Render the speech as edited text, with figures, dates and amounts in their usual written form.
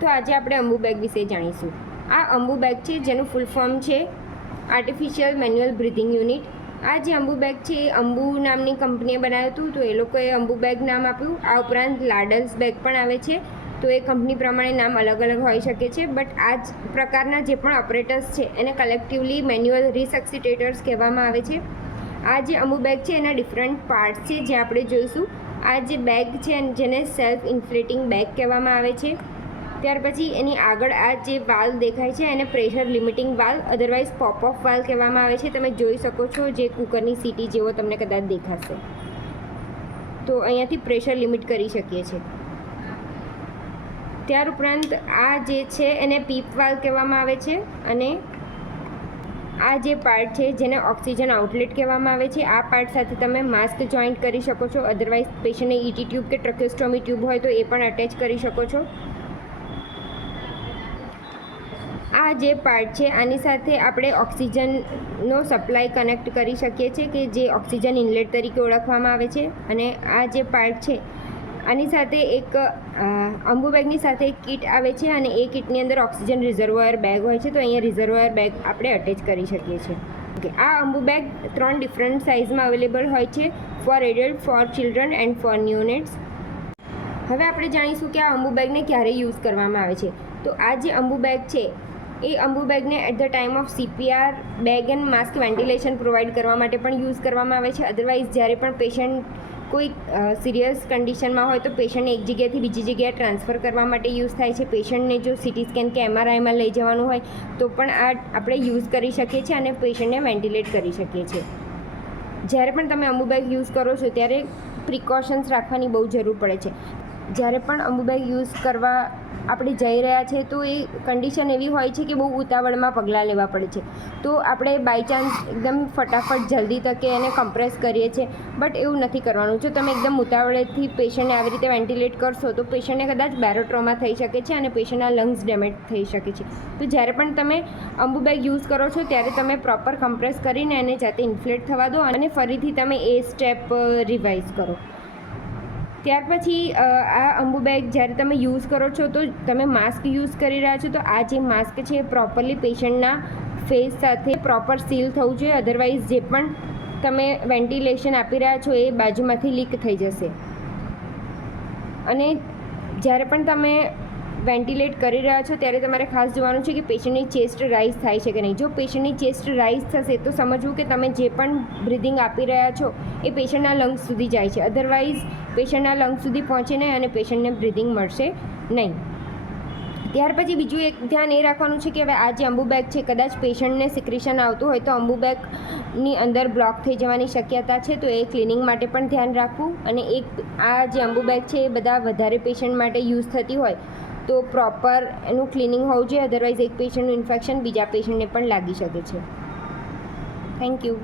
તો આજે આપણે અંબુ બેગ વિશે જાણીશું. આ અંબુ બેગ છે જેનું ફૂલ ફોર્મ છે આર્ટિફિશિયલ મેન્યુઅલ બ્રીથિંગ યુનિટ. આ જે અંબુ બેગ છે એ અંબુ નામની કંપનીએ બનાવ્યું હતું, તો એ લોકોએ અંબુ બેગ નામ આપ્યું. આ ઉપરાંત લાડલ્સ બેગ પણ આવે છે, તો એ કંપની પ્રમાણે નામ અલગ અલગ હોઈ શકે છે. બટ આ જ પ્રકારના જે પણ ઓપરેટર્સ છે એને કલેક્ટિવલી મેન્યુઅલ રિસક્સિટેટર્સ કહેવામાં આવે છે. આ જે અંબુ બેગ છે એના ડિફરન્ટ પાર્ટ્સ છે જે આપણે જોઈશું. આ જે બેગ છે જેને સેલ્ફ ઇન્ફ્લેટિંગ બેગ કહેવામાં આવે છે. ત્યાર પછી એની આગળ આ જે વાલ્વ દેખાય છે એને pressure limiting valve, otherwise pop of valve કહેવામાં આવે છે. તમે જોઈ શકો છો જે કુકરની સીટી જેવો તમને કદાચ દેખાશે. તો અહીંયાથી પ્રેશર લિમિટ કરી શકીએ છીએ. ત્યાર ઉપરાંત આ જે છે એને પીપ વાલ્વ કહેવામાં આવે છે. અને આ જે પાર્ટ છે જેને ઓક્સિજન આઉટલેટ કહેવામાં આવે છે, આ પાર્ટ સાથે તમે માસ્ક જોઈન્ટ કરી શકો છો. અધરવાઇઝ પેશન્ટને ઈટી ટ્યુબ કે ટ્રકેસ્ટોમી ટ્યુબ હોય તો એ પણ અટેચ કરી શકો છો. આ જે પાર્ટ છે આની સાથે આપણે ઓક્સિજનનો સપ્લાય કનેક્ટ કરી શકીએ છીએ કે જે ઓક્સિજન ઇનલેટ તરીકે ઓળખવામાં આવે છે. અને આ જે પાર્ટ છે આની સાથે એક અંબુ બેગની સાથે એક કિટ આવે છે અને એ કિટની અંદર ઓક્સિજન રિઝર્વોયર બેગ હોય છે, તો અહીંયા રિઝર્વોયર બેગ આપણે અટેચ કરી શકીએ છીએ. ઓકે, આ અંબુ બેગ 3 ડિફરન્ટ સાઇઝમાં અવેલેબલ હોય છે, for adult, for children and for neonates. હવે આપણે જાણીશું કે આ અંબુ બેગને ક્યારે યુઝ કરવામાં આવે છે. તો આ જે અંબુ બેગ છે એ અંબુ બેગને at the time of CPR, bag and mask ventilation provide કરવા માટે પણ યુઝ કરવામાં આવે છે. અધરવાઇઝ જ્યારે પણ પેશન્ટ કોઈ સિરિયસ કન્ડિશનમાં હોય તો પેશન્ટને એક જગ્યાએથી બીજી જગ્યાએ ટ્રાન્સફર કરવા માટે યુઝ થાય છે. પેશન્ટને જો CT સ્કેન કે MRIમાં લઈ જવાનું હોય તો પણ આ આપણે યુઝ કરી શકીએ છીએ અને પેશન્ટને વેન્ટિલેટ કરી શકીએ છીએ. જ્યારે પણ તમે અંબુ બેગ યુઝ કરો છો ત્યારે પ્રિકોશન્સ રાખવાની બહુ જરૂર પડે છે. જ્યારે પણ અંબુ બેગ યુઝ કરવા આપણે જઈ રહ્યા છે તો એ કન્ડિશન એવી હોય છે કે બહુ ઉતાવળમાં પગલાં લેવા પડે છે. તો આપણે બાય ચાન્સ એકદમ ફટાફટ જલ્દી તકે એને કમ્પ્રેસ કરીએ છીએ, બટ એવું નથી કરવાનું. જો તમે એકદમ ઉતાવળેથી પેશન્ટને આવી રીતે વેન્ટિલેટ કરશો તો પેશન્ટને કદાચ બેરોટ્રોમા થઈ શકે છે અને પેશન્ટના લંગ્સ ડેમેજ થઈ શકે છે. તો જ્યારે પણ તમે અંબુ બેગ યુઝ કરો છો ત્યારે તમે પ્રોપર કમ્પ્રેસ કરીને એને જાતે ઇન્ફ્લેટ થવા દો અને ફરીથી તમે એ સ્ટેપ રિવાઇઝ કરો. ત્યાર પછી આ અંબુ બેગ જ્યારે તમે યુઝ કરો છો તો તમે માસ્ક યુઝ કરી રહ્યા છો તો આ જે માસ્ક છે એ પ્રોપરલી પેશન્ટના ફેસ સાથે પ્રોપર સીલ થવું જોઈએ. અધરવાઇઝ જે પણ તમે વેન્ટિલેશન આપી રહ્યા છો એ બાજુમાંથી લીક થઈ જશે. અને જ્યારે પણ તમે વેન્ટિલેટ કરી રહ્યા છો ત્યારે તમારે ખાસ જોવાનું છે કે પેશન્ટની ચેસ્ટ રાઇઝ થાય છે કે નહીં. જો પેશન્ટની ચેસ્ટ રાઇઝ થશે તો સમજવું કે તમે જે પણ બ્રિધિંગ આપી રહ્યા છો એ પેશન્ટના લંગ્સ સુધી જાય છે. અધરવાઇઝ પેશન્ટના લંગ્સ સુધી પહોંચે નહીં અને પેશન્ટને બ્રિધિંગ મળશે નહીં. ત્યાર પછી બીજું એક ધ્યાન એ રાખવાનું છે કે હવે આ જે અંબુ બેગ છે કદાચ પેશન્ટને સિક્રેશન આવતું હોય તો અંબુ બેગની અંદર બ્લોક થઈ જવાની શક્યતા છે, તો એ ક્લિનિંગ માટે પણ ધ્યાન રાખવું. અને આ જે અંબુ બેગ છે એ બધા વધારે પેશન્ટ માટે યુઝ થતી હોય તો પ્રોપર એનું ક્લિનિંગ હોવું જોઈએ. અધરવાઇઝ એક પેશન્ટનું ઇન્ફેક્શન બીજા પેશન્ટને પણ લાગી શકે છે. Thank you.